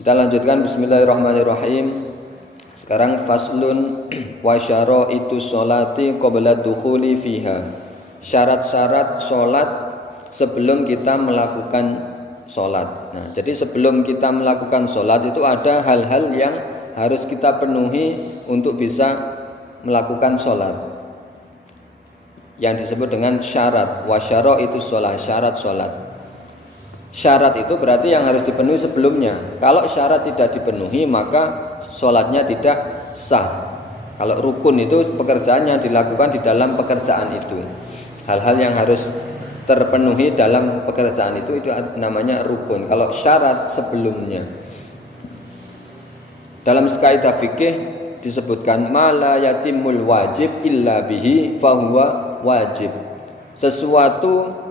Kita lanjutkan bismillahirrahmanirrahim. Sekarang faslun wa syaraitu sholati qabla dukhuli fiha. Syarat-syarat sholat sebelum kita melakukan sholat. Nah, jadi sebelum kita melakukan sholat itu ada hal-hal yang harus kita penuhi untuk bisa melakukan sholat, yang disebut dengan syarat. Wa syaraitu sholat, syarat sholat. Syarat itu berarti yang harus dipenuhi sebelumnya. Kalau syarat tidak dipenuhi maka sholatnya tidak sah. Kalau rukun itu pekerjaan yang dilakukan di dalam pekerjaan itu. Hal-hal yang harus terpenuhi dalam pekerjaan itu namanya rukun. Kalau syarat sebelumnya, dalam kaidah fikih disebutkan ma la yatimul wajib illa bihi fahuwa wajib. Sesuatu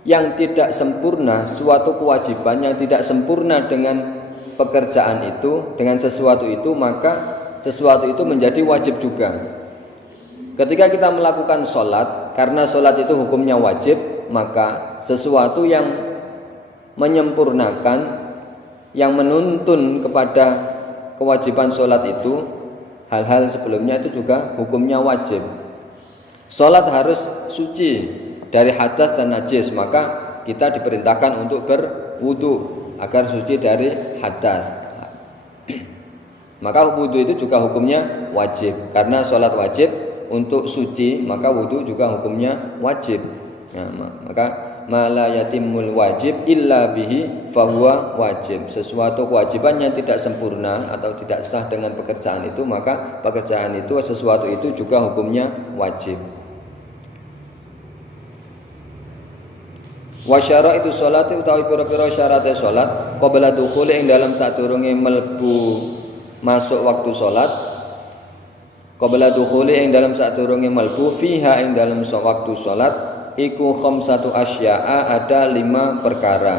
yang tidak sempurna, suatu kewajiban yang tidak sempurna dengan pekerjaan itu, dengan sesuatu itu, maka sesuatu itu menjadi wajib juga. Ketika kita melakukan sholat, karena sholat itu hukumnya wajib, maka sesuatu yang menyempurnakan, yang menuntun kepada kewajiban sholat itu, hal-hal sebelumnya itu juga hukumnya wajib. Sholat harus suci dari hadas dan najis, maka kita diperintahkan untuk berwudu agar suci dari hadas. Maka wudu itu juga hukumnya wajib, karena sholat wajib untuk suci, maka wudu juga hukumnya wajib. Nah, maka ma la yatimul wajib illa bihi fahuwa wajib. Sesuatu kewajiban yang tidak sempurna atau tidak sah dengan pekerjaan itu, maka pekerjaan itu, sesuatu itu juga hukumnya wajib. Wa syaraitu sholati utawi pira-pira syarate salat qabla dukhuli ing dalam sadurunge mlebu masuk waktu salat, qabla dukhuli ing dalam sadurunge mlebu fiha ing dalam waktu salat iku khamsatu asya'a, ada 5 perkara.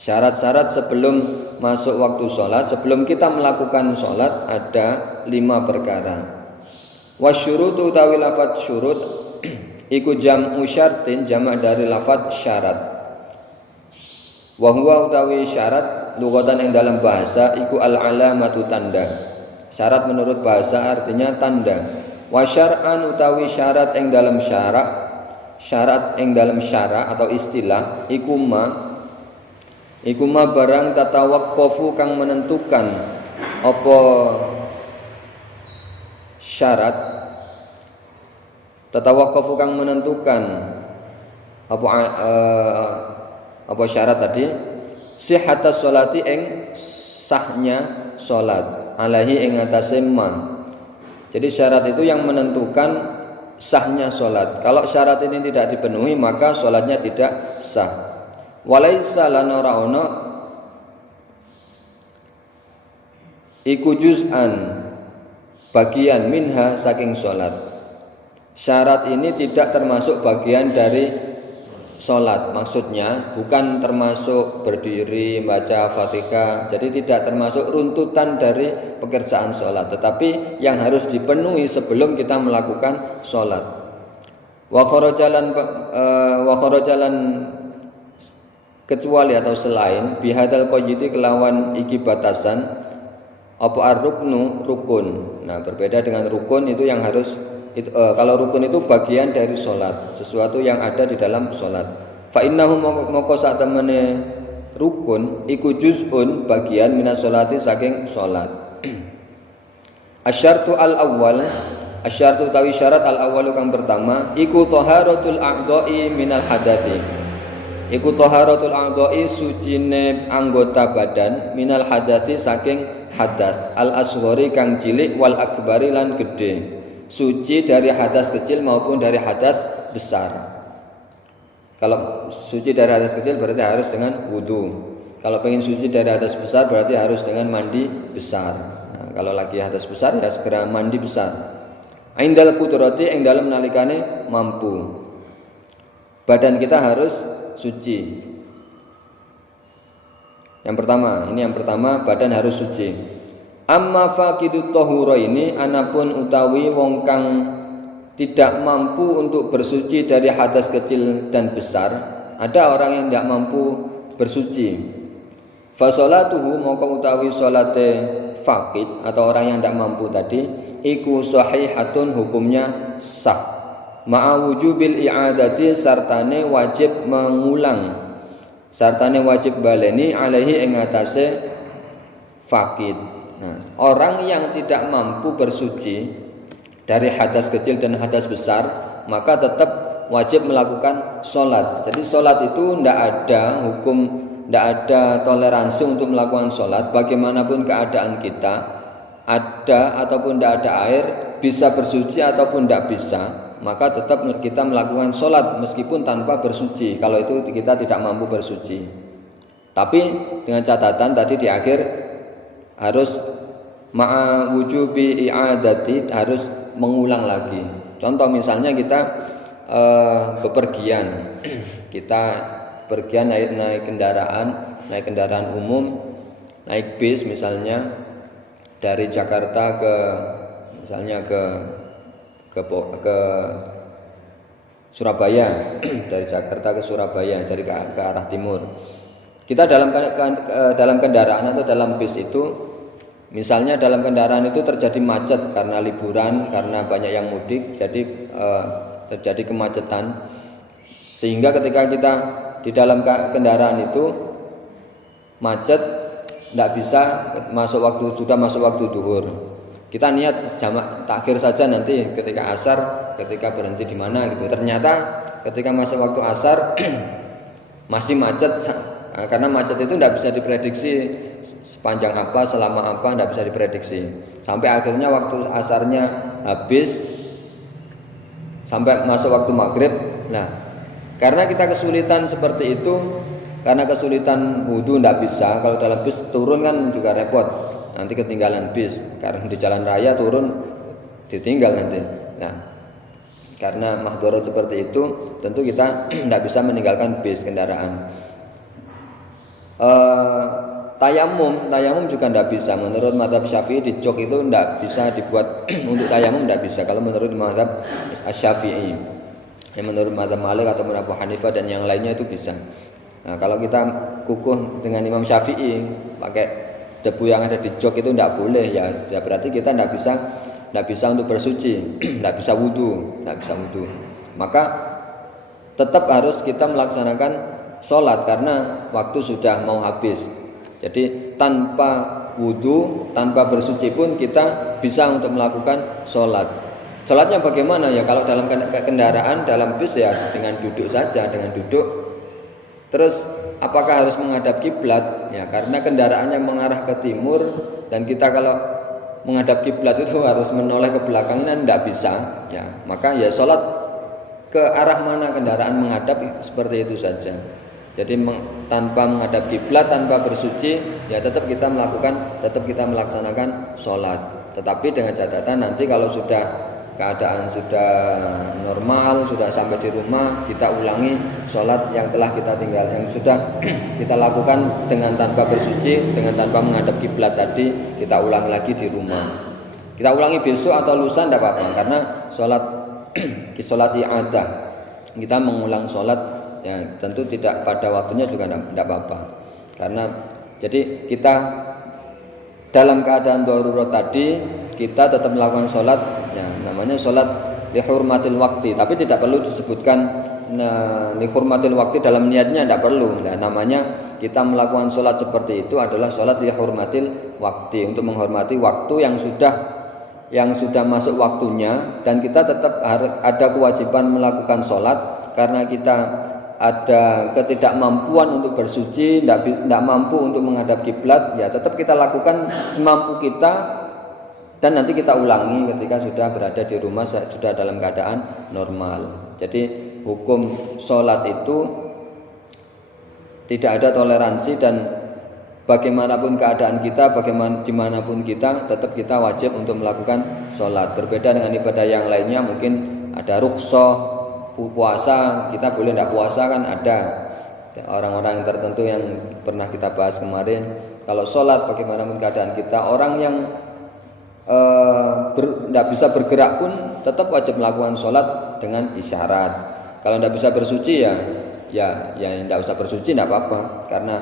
Syarat-syarat sebelum masuk waktu salat, sebelum kita melakukan salat ada 5 perkara. Wa syurutu utawi lafadz syurut iku jam'u syartin, jamak dari lafadz syarat. Wa huwa utawi syarat lughatan ing dalam bahasa iku al-alamatu, tanda. Syarat menurut bahasa artinya tanda. Wa syar'an utawi syarat ing dalam syarak, syarat ing dalam syara atau istilah iku ma barang tatawaqqafu kang menentukan apa syarat, tatawaqqafu kang menentukan apa syarat tadi, sihhatas sholati ing sahnya salat, alaihi ing atase ma. Jadi syarat itu yang menentukan sahnya salat. Kalau syarat ini tidak dipenuhi maka salatnya tidak sah. Walaisa lana rauna iku juz'an, bagian minha saking salat. Syarat ini tidak termasuk bagian dari sholat, maksudnya bukan termasuk berdiri, baca Fatihah, jadi tidak termasuk runtutan dari pekerjaan sholat, tetapi yang harus dipenuhi sebelum kita melakukan sholat. Wa kharajalan kecuali atau selain bihadal qayyidi kelawan iki batasan apa ar-ruknu, rukun. Nah, berbeda dengan rukun itu yang harus itu, kalau rukun itu bagian dari sholat, sesuatu yang ada di dalam sholat. Fa innahu moko sak temene rukun iku juz'un, bagian minas sholati saking sholat. Asyartu al-awwal, asyartu tawi syarat al-awwal kang pertama iku taharatul a'dha'i minal hadathi. Iku taharatul a'dha'i, sucine anggota badan, minal hadathi saking hadas, al-asghari kang cilik, wal akbari lan gede. Suci dari hadas kecil maupun dari hadas besar. Kalau suci dari hadas kecil berarti harus dengan wudu. Kalau pengen suci dari hadas besar berarti harus dengan mandi besar. Nah, kalau lagi hadas besar ya segera mandi besar. Indal qudrati ing dalem nalikane mampu. Badan kita harus suci. Yang pertama, badan harus suci. Amma faqidut tahura ini, anapun utawi wong kang tidak mampu untuk bersuci dari hadas kecil dan besar. Ada orang yang tidak mampu bersuci. Fa sholatuhu moko utawi salate faqid atau orang yang tidak mampu tadi iku sahihatun hukumnya sah. Ma'a wujubil i'adati sartane wajib mengulang. Sartane wajib baleni alaihi ing atase faqid. Nah, orang yang tidak mampu bersuci dari hadas kecil dan hadas besar, maka tetap wajib melakukan sholat. Jadi sholat itu tidak ada hukum, tidak ada toleransi untuk melakukan sholat. Bagaimanapun keadaan kita, ada ataupun tidak ada air, bisa bersuci ataupun tidak bisa, maka tetap kita melakukan sholat meskipun tanpa bersuci. Kalau itu kita tidak mampu bersuci. Tapi dengan catatan tadi di akhir harus ma'a wujubi i'adati, harus mengulang lagi. Contoh misalnya kita bepergian, kita pergian naik kendaraan umum, naik bis misalnya dari Jakarta ke misalnya ke Surabaya, dari Jakarta ke Surabaya, jadi ke arah timur. Kita dalam kendaraan atau dalam bis itu, misalnya dalam kendaraan itu terjadi macet karena liburan, karena banyak yang mudik, jadi terjadi kemacetan, sehingga ketika kita di dalam kendaraan itu macet, tidak bisa sudah masuk waktu duhur. Kita niat jamak takhir saja nanti ketika asar, ketika berhenti di mana gitu. Ternyata ketika masuk waktu asar masih macet, karena macet itu tidak bisa diprediksi sepanjang apa, selama apa, tidak bisa diprediksi. Sampai akhirnya waktu asarnya habis, sampai masuk waktu maghrib. Nah, karena kita kesulitan seperti itu, karena kesulitan wudhu tidak bisa. Kalau dalam bis turun kan juga repot, nanti ketinggalan bis. Karena di jalan raya turun ditinggal nanti. Nah, karena mahdharat seperti itu, tentu kita tidak bisa meninggalkan bis kendaraan. Tayamum juga tidak bisa. Menurut mazhab Syafi'i di jok itu tidak bisa dibuat untuk tayamum, tidak bisa. Kalau menurut mazhab Syafi'i, yang menurut mazhab Malik atau Abu Hanifah dan yang lainnya itu bisa. Nah, kalau kita kukuh dengan Imam Syafi'i pakai debu yang ada di jok itu tidak boleh, ya berarti kita tidak bisa untuk bersuci, tidak bisa wudhu. Maka tetap harus kita melaksanakan sholat karena waktu sudah mau habis. Jadi tanpa wudhu, tanpa bersuci pun kita bisa untuk melakukan sholat. Sholatnya bagaimana ya? Kalau dalam kendaraan, dalam bis ya dengan duduk saja, dengan duduk. Terus apakah harus menghadap kiblat? Ya, karena kendaraannya mengarah ke timur dan kita kalau menghadap kiblat itu harus menoleh ke belakang, dan tidak bisa. Ya, maka ya sholat ke arah mana kendaraan menghadap, seperti itu saja. Jadi tanpa menghadap kiblat, tanpa bersuci, ya tetap kita melaksanakan sholat. Tetapi dengan catatan nanti kalau sudah keadaan sudah normal, sudah sampai di rumah, kita ulangi sholat yang telah kita tinggal, yang sudah kita lakukan dengan tanpa bersuci, dengan tanpa menghadap kiblat tadi, kita ulangi lagi di rumah. Kita ulangi besok atau lusa tidak apa-apa, karena sholat i'adah, kita mengulang sholat. Ya, tentu tidak pada waktunya juga tidak apa-apa. Karena jadi kita dalam keadaan darurat tadi, kita tetap melakukan sholat, ya, namanya sholat lihurmatil waktu. Tapi tidak perlu disebutkan lihurmatil waktu dalam niatnya, tidak perlu. Nah, namanya kita melakukan sholat seperti itu adalah sholat lihurmatil waktu, untuk menghormati waktu yang sudah masuk waktunya, dan kita tetap ada kewajiban melakukan sholat karena kita ada ketidakmampuan untuk bersuci, tidak mampu untuk menghadap kiblat, ya tetap kita lakukan semampu kita, dan nanti kita ulangi ketika sudah berada di rumah, sudah dalam keadaan normal. Jadi hukum sholat itu tidak ada toleransi, dan bagaimanapun keadaan kita, dimanapun kita, tetap kita wajib untuk melakukan sholat. Berbeda dengan ibadah yang lainnya, mungkin ada rukhsah. Puasa kita boleh tidak puasa, kan ada orang-orang tertentu yang pernah kita bahas kemarin. Kalau sholat bagaimanapun keadaan kita, orang yang tidak bisa bergerak pun tetap wajib melakukan sholat dengan isyarat. Kalau tidak bisa bersuci ya tidak usah bersuci, tidak apa-apa, karena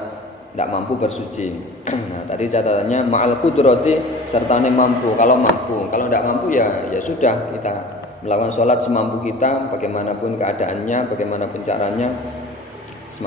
tidak mampu bersuci. Nah, tadi catatannya ma'al qudrati sertane mampu. Kalau mampu, kalau tidak mampu ya sudah kita melakukan sholat semampu kita, bagaimanapun keadaannya, bagaimanapun caranya,